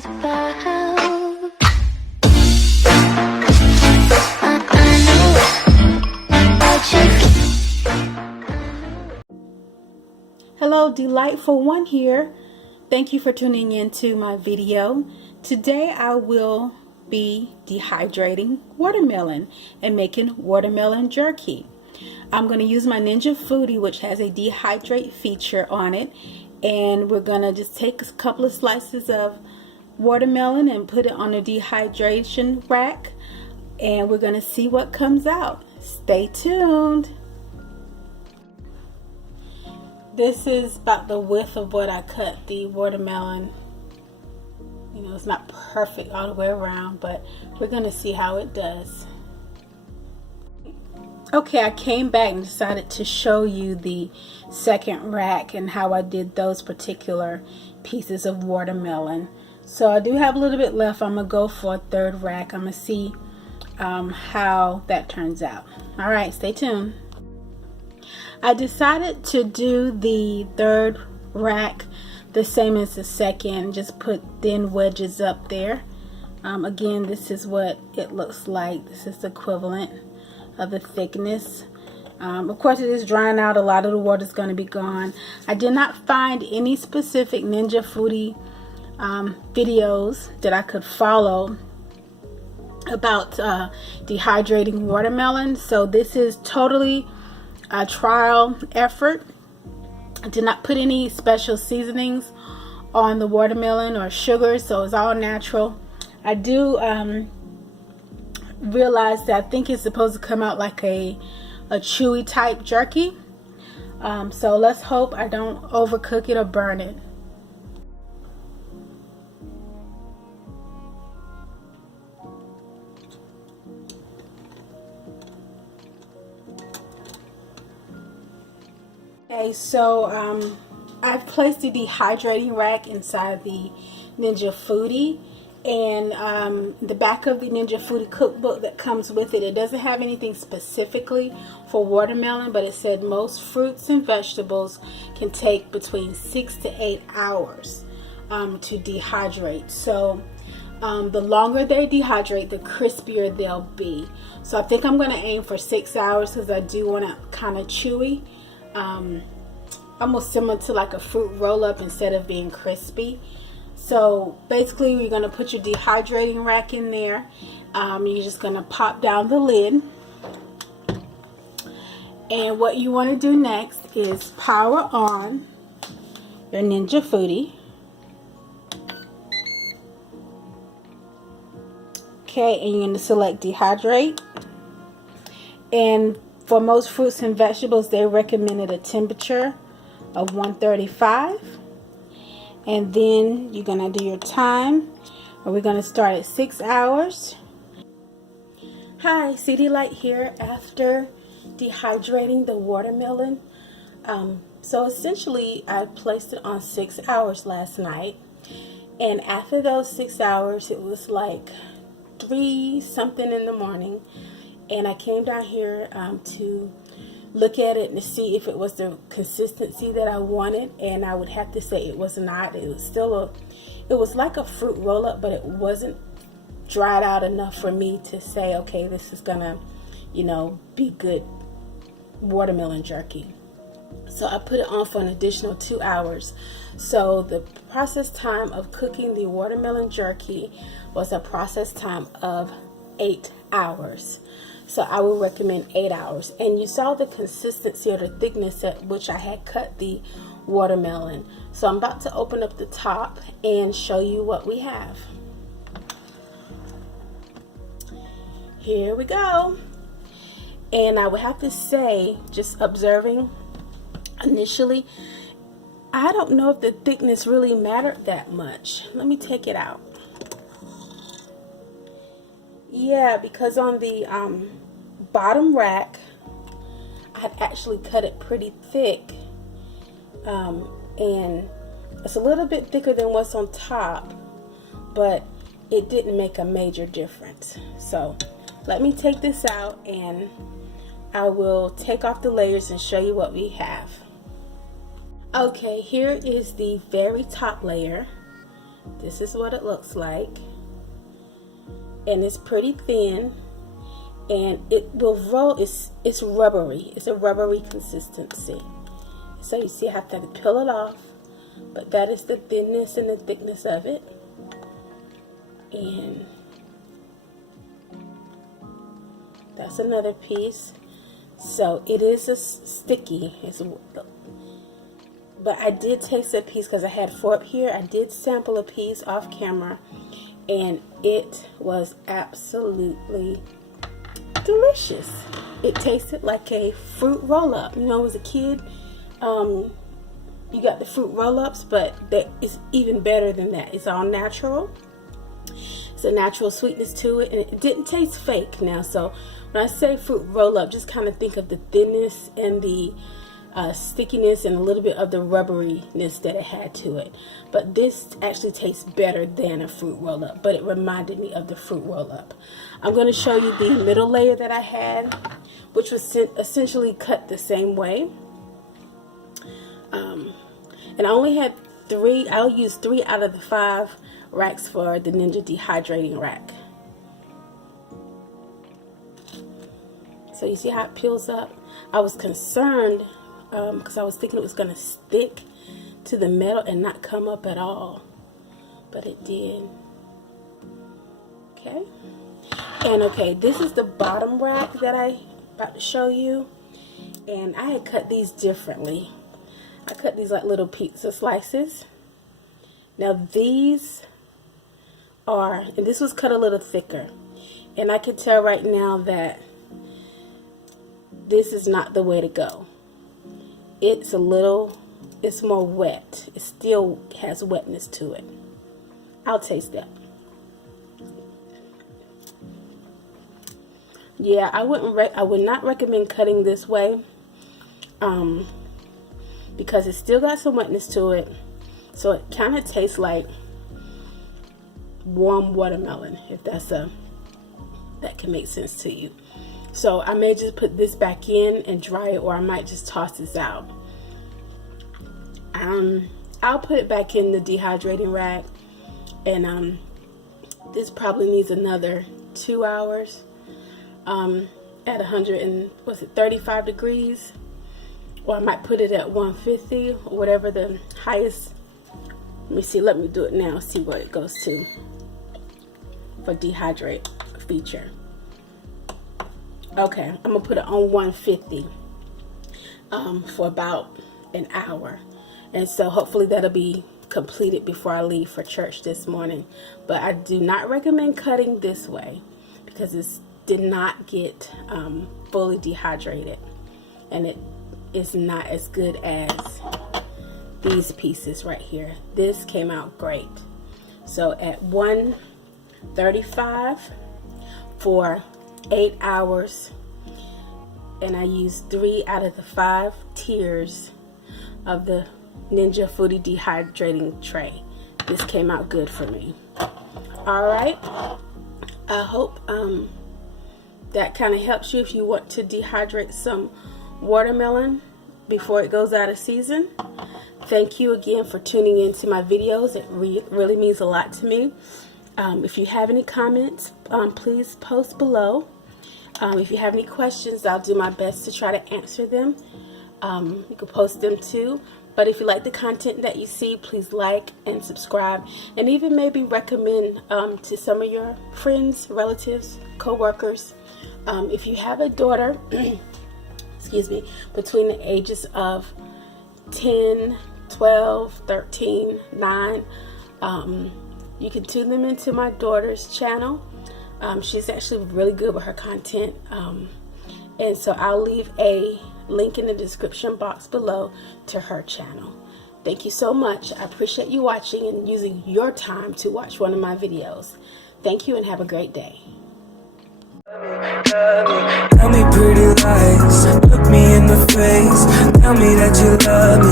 cares about. Hello, Delightful One here. Thank you for tuning in to my video. Today I will be dehydrating watermelon and making watermelon jerky. I'm going to use my Ninja Foodi, which has a dehydrate feature on it, and we're going to just take a couple of slices of watermelon and put it on a dehydration rack, and we're going to see what comes out. Stay tuned. This is about the width of what I cut the watermelon. You know, it's not perfect all the way around, but we're going to see how it does. Okay, I came back and decided to show you the second rack and how I did those particular pieces of watermelon. So I do have a little bit left. I'm going to go for a third rack. I'm going to see how that turns out. All right, stay tuned. I decided to do the third rack the same as the second, just put thin wedges up there. Again, this is what it looks like. This is the equivalent of the thickness. Of course, it is drying out. A lot of the water is going to be gone. I did not find any specific Ninja Foodi videos that I could follow about dehydrating watermelon, so this is totally a trial effort. I did not put any special seasonings on the watermelon or sugar, so it's all natural. I do realize that I think it's supposed to come out like a chewy type jerky, so let's hope I don't overcook it or burn it. Okay, so I've placed the dehydrating rack inside the Ninja Foodi, and the back of the Ninja Foodi cookbook that comes with it, it doesn't have anything specifically for watermelon, but it said most fruits and vegetables can take between 6 to 8 hours to dehydrate. So the longer they dehydrate, the crispier they'll be. So I think I'm going to aim for 6 hours because I do want it kind of chewy. Almost similar to like a fruit roll-up instead of being crispy. So basically you're going to put your dehydrating rack in there. You're just going to pop down the lid, and what you want to do next is power on your Ninja Foodi. Okay, and you're going to select dehydrate, and for most fruits and vegetables, they recommended a temperature of 135. And then you're going to do your time. And we're going to start at 6 hours. Hi, CD Light here after dehydrating the watermelon. So essentially, I placed it on 6 hours last night. And after those 6 hours, it was like 3 something in the morning. And I came down here to look at it and to see if it was the consistency that I wanted, and I would have to say it was not. It was still it was like a fruit roll-up, but it wasn't dried out enough for me to say, okay, this is gonna, you know, be good watermelon jerky. So I put it on for an additional 2 hours. So the process time of cooking the watermelon jerky was a process time of 8 hours. So I would recommend 8 hours. And you saw the consistency or the thickness at which I had cut the watermelon. So I'm about to open up the top and show you what we have. Here we go. And I would have to say, just observing initially, I don't know if the thickness really mattered that much. Let me take it out. Yeah, because on the bottom rack, I had actually cut it pretty thick, and it's a little bit thicker than what's on top, but it didn't make a major difference. So let me take this out, and I will take off the layers and show you what we have. Okay, here is the very top layer. This is what it looks like, and it's pretty thin, and it will roll. It's rubbery. It's a rubbery consistency. So you see I have to peel it off, but that is the thinness and the thickness of it. And that's another piece. So it is a sticky. But I did taste a piece because I had 4 up here. I did sample a piece off camera, and it was absolutely delicious. It tasted like a fruit roll-up. You know, as a kid, you got the fruit roll-ups, but it's even better than that. It's all natural. It's a natural sweetness to it, and it didn't taste fake now. So when I say fruit roll-up, just kind of think of the thinness and the stickiness and a little bit of the rubberiness that it had to it. But this actually tastes better than a fruit roll-up, but it reminded me of the fruit roll-up. I'm going to show you the middle layer that I had, which was essentially cut the same way. And I only had 3. I'll use 3 out of the 5 racks for the Ninja dehydrating rack. So you see how it peels up? I was concerned because I was thinking it was going to stick to the metal and not come up at all, but it did. Okay. And okay, this is the bottom rack that I'm about to show you, and I had cut these differently. I cut these like little pizza slices. Now these are, and this was cut a little thicker, and I can tell right now that this is not the way to go. It's more wet. It still has wetness to it. I'll taste that. Yeah, I would not recommend cutting this way, because it still got some wetness to it. So it kind of tastes like warm watermelon, if that can make sense to you. So I may just put this back in and dry it, or I might just toss this out. I'll put it back in the dehydrating rack, and this probably needs another 2 hours at 35 degrees, or I might put it at 150 or whatever the highest. Let me see. Let me do it now. See what it goes to for dehydrate feature. Okay, I'm gonna put it on 150 for about an hour, and so hopefully that'll be completed before I leave for church this morning. But I do not recommend cutting this way because it did not get fully dehydrated, and it is not as good as these pieces right here. This came out great. So at 135 for 8 hours, and I used 3 out of the 5 tiers of the Ninja Foodi dehydrating tray. This came out good for me. Alright, I hope that kind of helps you if you want to dehydrate some watermelon before it goes out of season. Thank you again for tuning into my videos. It really means a lot to me. If you have any comments, please post below. If you have any questions, I'll do my best to try to answer them. You can post them too. But if you like the content that you see, please like and subscribe, and even maybe recommend to some of your friends, relatives, co-workers. If you have a daughter, excuse me, between the ages of 10, 12, 13, 9, you can tune them into my daughter's channel. She's actually really good with her content, and so I'll leave a link in the description box below to her channel. Thank you so much. I appreciate you watching and using your time to watch one of my videos. Thank you and have a great day. Tell me pretty lies, look me in the face, tell me that you love me.